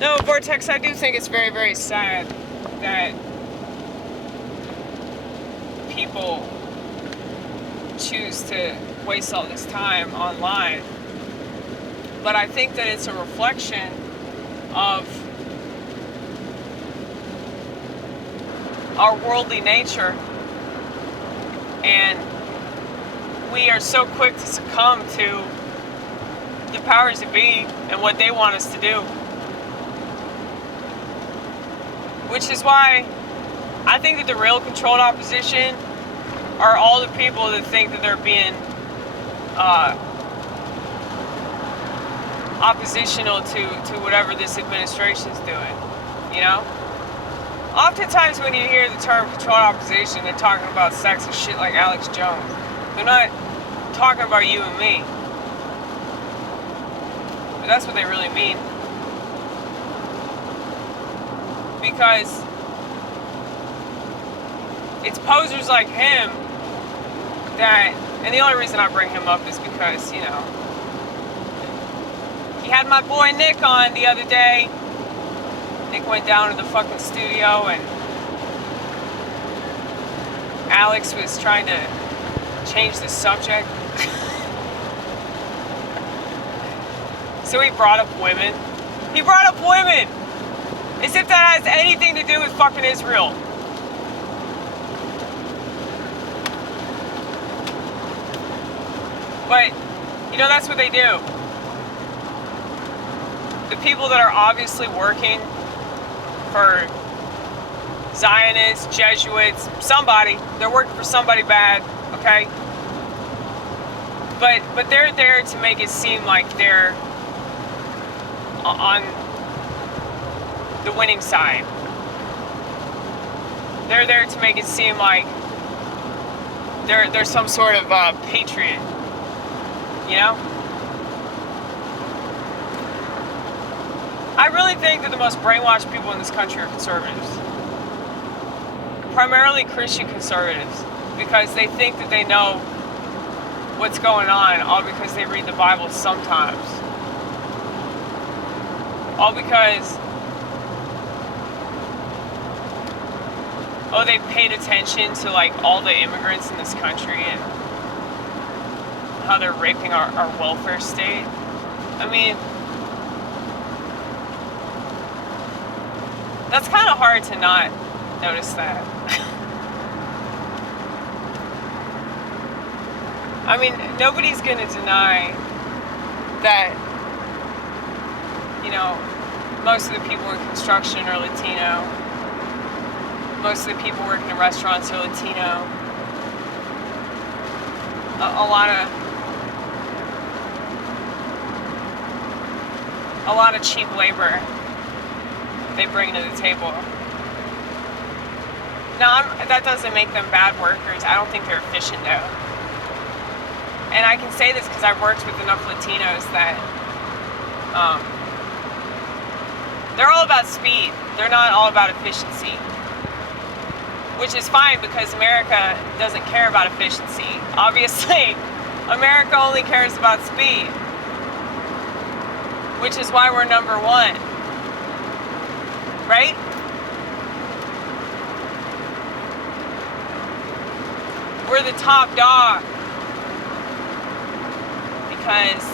No, Vortex, I do think it's very, very sad that people choose to waste all this time online. But I think that it's a reflection of our worldly nature, and we are so quick to succumb to the powers that be and what they want us to do. Which is why I think that the real controlled opposition are all the people that think that they're being oppositional to whatever this administration is doing, you know? Oftentimes when you hear the term controlled opposition, they're talking about sexist shit like Alex Jones. They're not talking about you and me. But that's what they really mean. Because it's posers like him that, and the only reason I bring him up is because, you know, he had my boy Nick on the other day. Nick went down to the fucking studio and Alex was trying to change the subject. So he brought up women. He brought up women! As if that has anything to do with fucking Israel. But, you know, that's what they do. The people that are obviously working for Zionists, Jesuits, somebody, they're working for somebody bad, okay? But they're there to make it seem like they're on the winning side. They're there to make it seem like they're some sort of patriot, you know? I really think that the most brainwashed people in this country are conservatives. Primarily Christian conservatives, because they think that they know what's going on, all because they read the Bible sometimes. All because, oh, they paid attention to like all the immigrants in this country and how they're raping our welfare state. I mean, that's kind of hard to not notice that. I mean, nobody's gonna deny that, you know, most of the people in construction are Latino. Most of the people working in restaurants are Latino. A lot of cheap labor they bring to the table. Now, that doesn't make them bad workers. I don't think they're efficient, though. And I can say this because I've worked with enough Latinos that they're all about speed. They're not all about efficiency. Which is fine because America doesn't care about efficiency. Obviously, America only cares about speed. Which is why we're number one. Right? We're the top dog. Because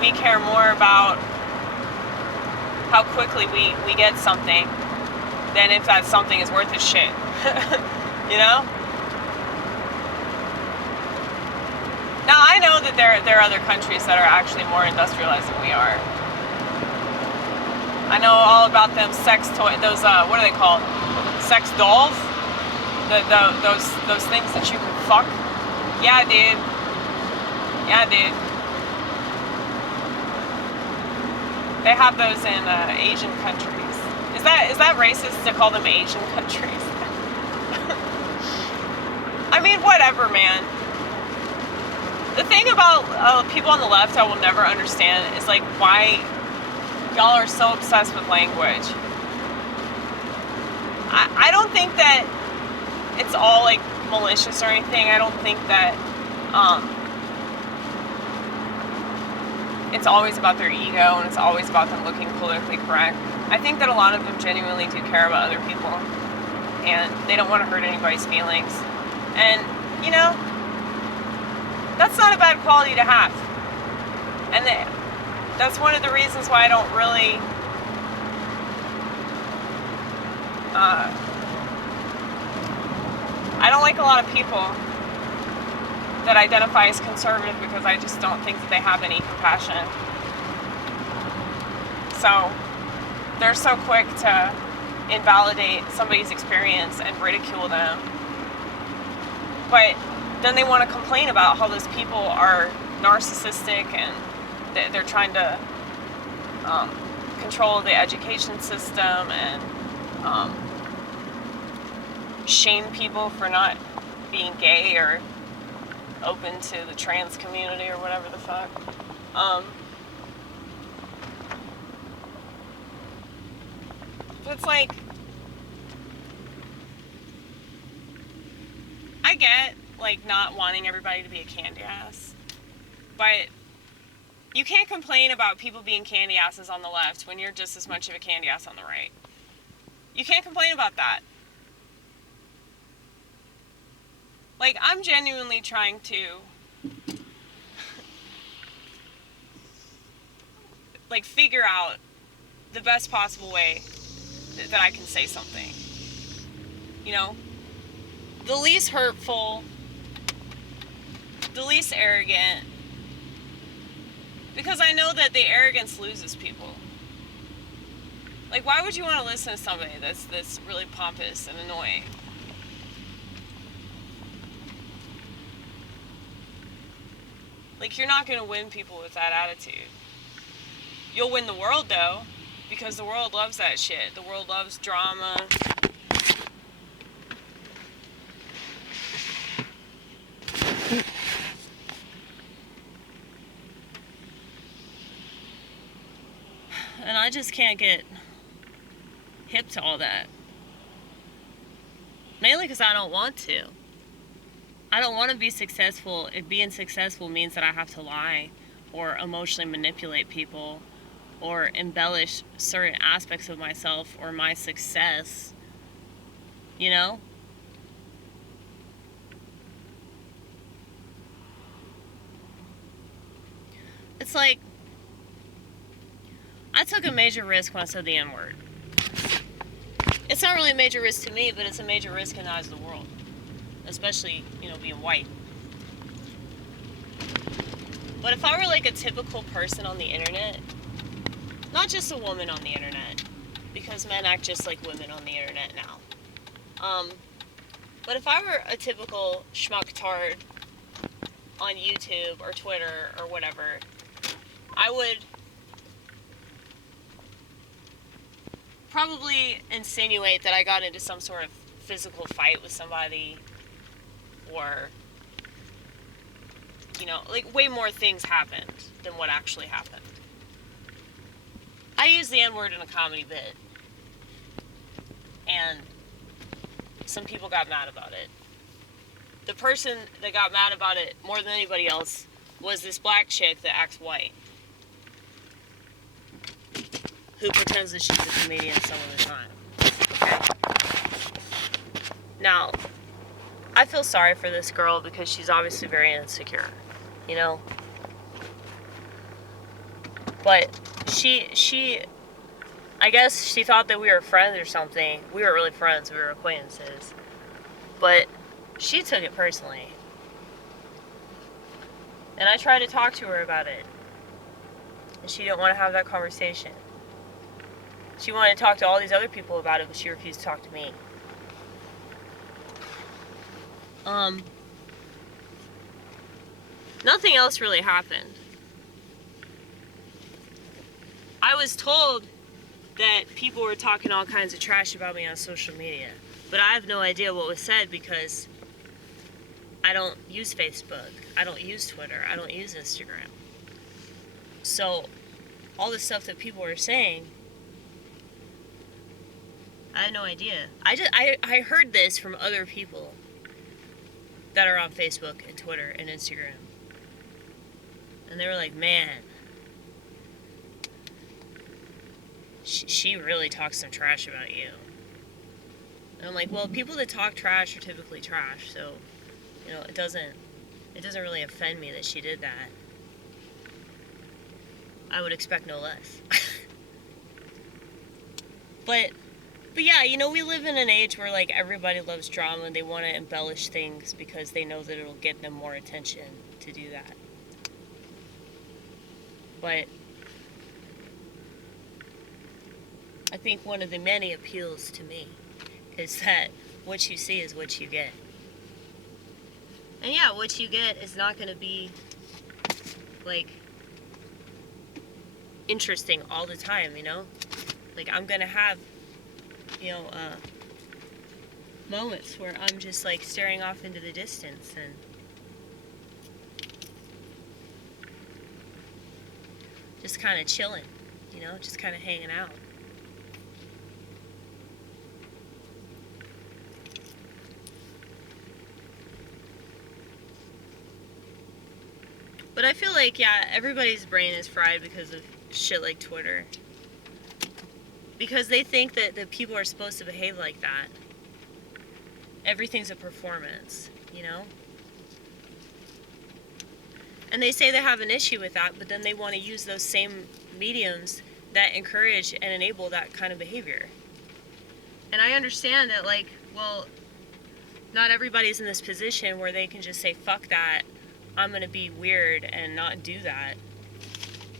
we care more about how quickly we get something than if that something is worth a shit. You know? Now, I know that there are other countries that are actually more industrialized than we are. I know all about them sex toys, those, what are they called? Sex dolls? Those things that you can fuck? Yeah, dude. Yeah, dude. They have those in Asian countries. Is that racist to call them Asian countries? I mean, whatever, man. The thing about people on the left I will never understand is like why y'all are so obsessed with language. I don't think that it's all like malicious or anything. I don't think that it's always about their ego and it's always about them looking politically correct. I think that a lot of them genuinely do care about other people and they don't want to hurt anybody's feelings. And, you know, that's not a bad quality to have. And that's one of the reasons why I don't really I don't like a lot of people that identify as conservative because I just don't think that they have any compassion. So they're so quick to invalidate somebody's experience and ridicule them. But then they want to complain about how those people are narcissistic and they're trying to control the education system and shame people for not being gay or open to the trans community or whatever the fuck. But it's like, I get like not wanting everybody to be a candyass, but you can't complain about people being candyasses on the left when you're just as much of a candyass on the right. You can't complain about that. Like, I'm genuinely trying to like figure out the best possible way that I can say something. You know? The least hurtful, the least arrogant, because I know that the arrogance loses people. Like, why would you want to listen to somebody that's really pompous and annoying? Like, you're not going to win people with that attitude. You'll win the world, though, because the world loves that shit. The world loves drama. And I just can't get hip to all that. Mainly because I don't want to. I don't want to be successful if being successful means that I have to lie or emotionally manipulate people or embellish certain aspects of myself or my success. You know? It's like, I took a major risk when I said the N-word. It's not really a major risk to me, but it's a major risk in the eyes of the world. Especially, you know, being white. But if I were like a typical person on the internet, not just a woman on the internet, because men act just like women on the internet now. But if I were a typical schmucktard on YouTube or Twitter or whatever, I would probably insinuate that I got into some sort of physical fight with somebody, or, you know, like way more things happened than what actually happened. I used the N-word in a comedy bit, and some people got mad about it. The person that got mad about it more than anybody else was this black chick that acts white, who pretends that she's a comedian some of the time. Okay? Now, I feel sorry for this girl because she's obviously very insecure, you know? But she, I guess she thought that we were friends or something. We weren't really friends, we were acquaintances. But she took it personally. And I tried to talk to her about it. And she didn't want to have that conversation. She wanted to talk to all these other people about it, but she refused to talk to me. Nothing else really happened. I was told that people were talking all kinds of trash about me on social media, but I have no idea what was said because I don't use Facebook, I don't use Twitter, I don't use Instagram. So, all the stuff that people were saying, I had no idea. I heard this from other people that are on Facebook and Twitter and Instagram. And they were like, man, she really talks some trash about you. And I'm like, well, people that talk trash are typically trash, so, you know, it doesn't really offend me that she did that. I would expect no less. But yeah, you know, we live in an age where, like, everybody loves drama and they want to embellish things because they know that it'll get them more attention to do that. But I think one of the many appeals to me is that what you see is what you get. And yeah, what you get is not going to be, like, interesting all the time, you know? Like, I'm going to have, you know, moments where I'm just, like, staring off into the distance and just kind of chilling, you know, just kind of hanging out. But I feel like, yeah, everybody's brain is fried because of shit like Twitter. Because they think that people are supposed to behave like that. Everything's a performance, you know? And they say they have an issue with that, but then they want to use those same mediums that encourage and enable that kind of behavior. And I understand that, like, well, not everybody's in this position where they can just say, fuck that, I'm going to be weird and not do that.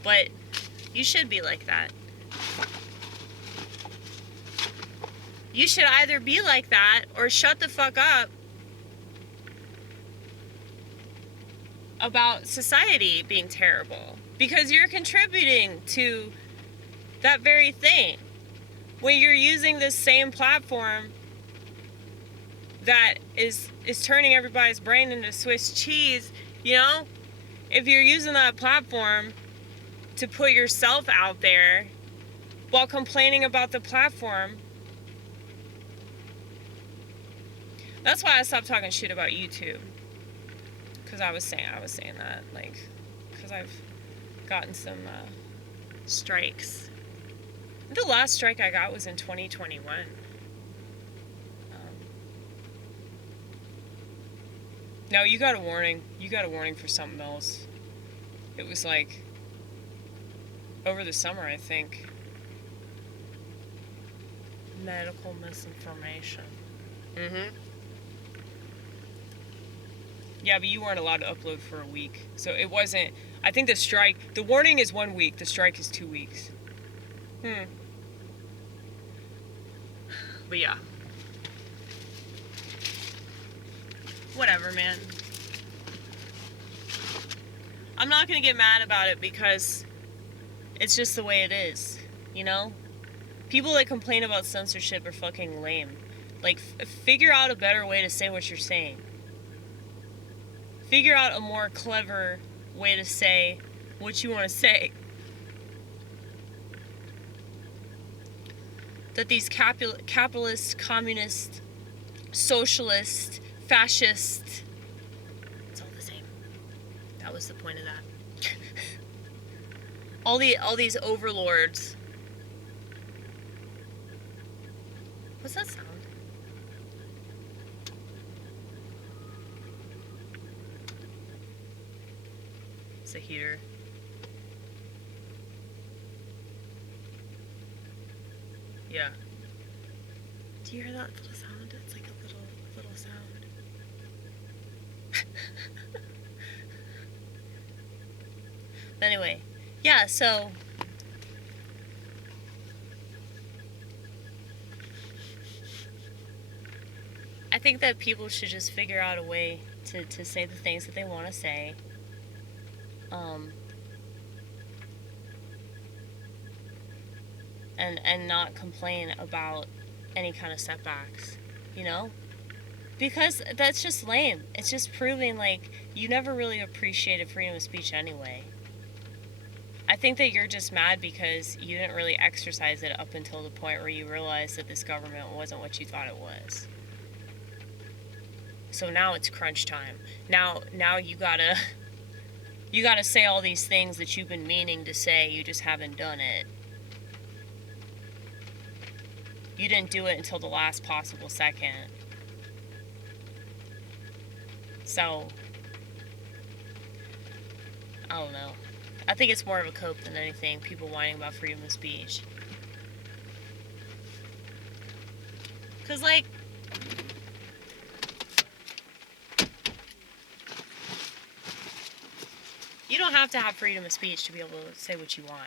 But you should be like that. You should either be like that or shut the fuck up about society being terrible. Because you're contributing to that very thing. When you're using this same platform that is turning everybody's brain into Swiss cheese, you know? If you're using that platform to put yourself out there while complaining about the platform, that's why I stopped talking shit about YouTube. Because I was saying that, like, because I've gotten some strikes. The last strike I got was in 2021. No, you got a warning. You got a warning for something else. It was like over the summer, I think. Medical misinformation. Mm-hmm. Yeah, but you weren't allowed to upload for a week. So it wasn't... I think the warning is 1 week. The strike is 2 weeks. But yeah. Whatever, man. I'm not gonna get mad about it because it's just the way it is, you know? People that complain about censorship are fucking lame. Like, figure out a better way to say what you're saying. Figure out a more clever way to say what you want to say. That these capitalist, communist, socialist, fascist, it's all the same. That was the point of that. all these overlords. What's that sound? It's a heater. Yeah. Do you hear that little sound? It's like a little sound. But anyway, yeah, so I think that people should just figure out a way to say the things that they want to say. And not complain about any kind of setbacks, you know? Because that's just lame. It's just proving, like, you never really appreciated freedom of speech anyway. I think that you're just mad because you didn't really exercise it up until the point where you realized that this government wasn't what you thought it was. So now it's crunch time. Now you gotta say all these things that you've been meaning to say, you just haven't done it. you didn't do it until the last possible second. So, I don't know. I think it's more of a cope than anything, people whining about freedom of speech. Because, like, you don't have to have freedom of speech to be able to say what you want.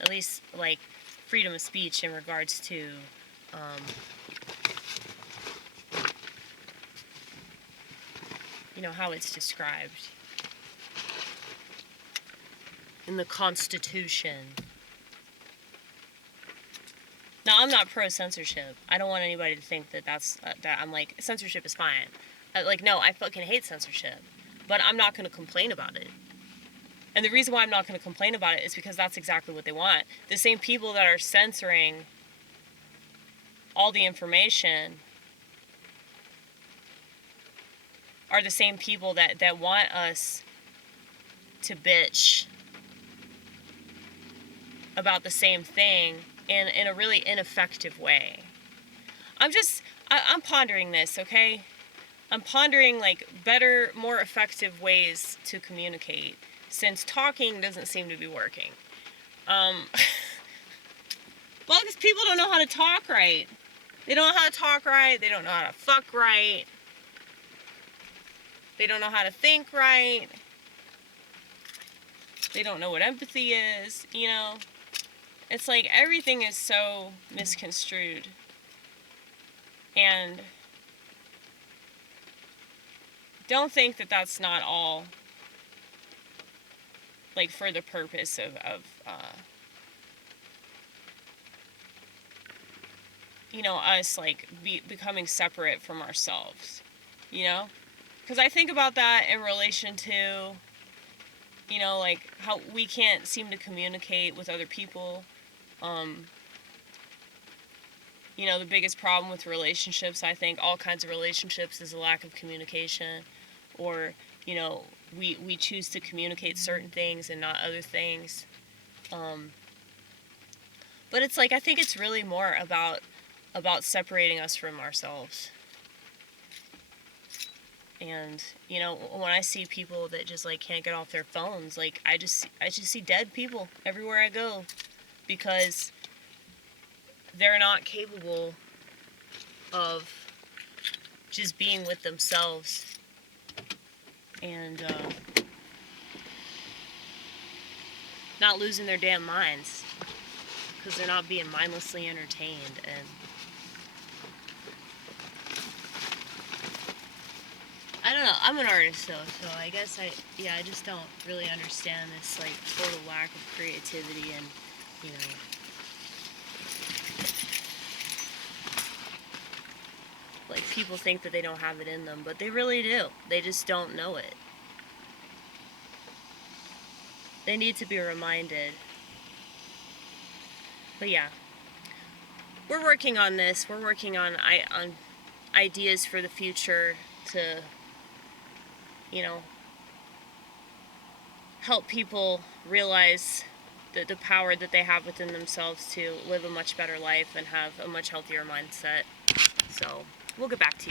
At least, like, freedom of speech in regards to, you know, how it's described in the Constitution. Now, I'm not pro-censorship. I don't want anybody to think that that I'm like, censorship is fine. Like, no, I fucking hate censorship. But I'm not going to complain about it. And the reason why I'm not going to complain about it is because that's exactly what they want. The same people that are censoring all the information are the same people that want us to bitch about the same thing in a really ineffective way. I'm pondering this, okay? I'm pondering, like, better, more effective ways to communicate, since talking doesn't seem to be working. Well, because people don't know how to talk right. They don't know how to talk right. They don't know how to fuck right. They don't know how to think right. They don't know what empathy is, you know? It's like everything is so misconstrued. And don't think that that's not all, like, for the purpose of you know, us, like, becoming separate from ourselves, you know? Because I think about that in relation to, you know, like, how we can't seem to communicate with other people. You know, the biggest problem with relationships, I think, all kinds of relationships, is a lack of communication. Or, you know, we choose to communicate certain things and not other things. But it's like, I think it's really more about separating us from ourselves. And, you know, when I see people that just, like, can't get off their phones, like, I just see dead people everywhere I go, because they're not capable of just being with themselves and not losing their damn minds, because they're not being mindlessly entertained. And I don't know, I'm an artist though, so I guess I just don't really understand this, like, total lack of creativity. And, you know, like, people think that they don't have it in them, but they really do. They just don't know it. They need to be reminded. But yeah, we're working on this. We're working on ideas for the future to, you know, help people realize the power that they have within themselves to live a much better life and have a much healthier mindset. So we'll get back to you.